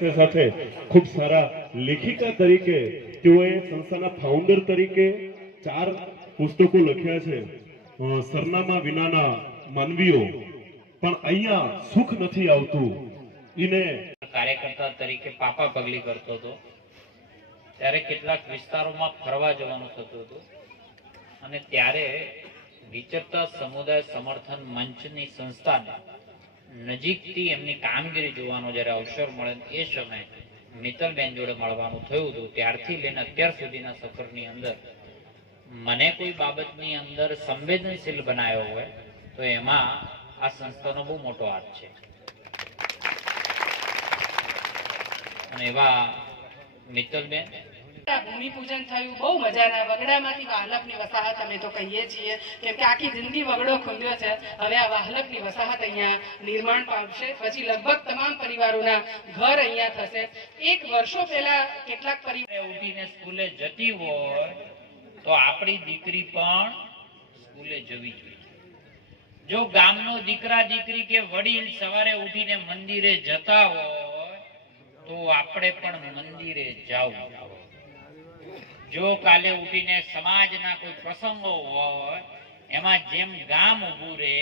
સાથે સાથે ખૂબ સારા લેખિકા તરીકે તેઓએ સંસ્થાના ફાઉન્ડર તરીકે 4 પુસ્તકો લખ્યા છે. સરનામા વિનાના માનવીઓ, પણ અહીંયા સુખ નથી આવતું. એને કાર્યકર્તા તરીકે પાપા પગલી કરતો હતો ત્યારે કેટલાક વિસ્તારોમાં ફરવા જવાનું થતું હતું અને ત્યારે વિચરતા સમુદાય સમર્થન મંચની સંસ્થાને નજીકથી એમની કામગીરી જોવાનો જ્યારે અવસર મળે એ સમયે મિત્તલબેન જોડે મળવાનું થયું હતું. ત્યારથી લઈને અત્યાર સુધીના સફરની અંદર મને કોઈ બાબતની અંદર સંવેદનશીલ બનાવ્યો હોય તો એમાં આ સંસ્થાનો બહુ મોટો હાથ છે. અને એવા મિત્તલબેન ભૂમિપૂજન થયું, બહુ મજાના. વગડામાંથી વાહલપની વસાહત અમે તો કહીએ છીએ, કેમ કે આખી જિંદગી વગડો ખૂંદ્યો છે. હવે આ વાહલપની વસાહત અહીંયા નિર્માણ પામશે. પછી લગભગ તમામ પરિવારોના ઘર અહીંયા થશે. 1 વર્ષો પહેલા કેટલાક પરિવારો ઉઠીને સ્કૂલે જતી હોય તો આપણી દીકરી પણ સ્કૂલે જવી જોઈએ. જો ગામનો દીકરા દીકરી કે વડીલ સવારે ઉઠીને મંદિરે જતા હોય તો આપણે પણ મંદિરે જવું. જો કાલે ઉઠીને સમાજના કોઈ પ્રસંગો હોય એમાં જેમ ગામ ઊભું રહે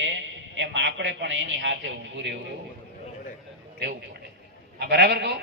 એમ આપણે પણ એની સાથે ઊભું રહેવું પડે. આ બરાબર કહું?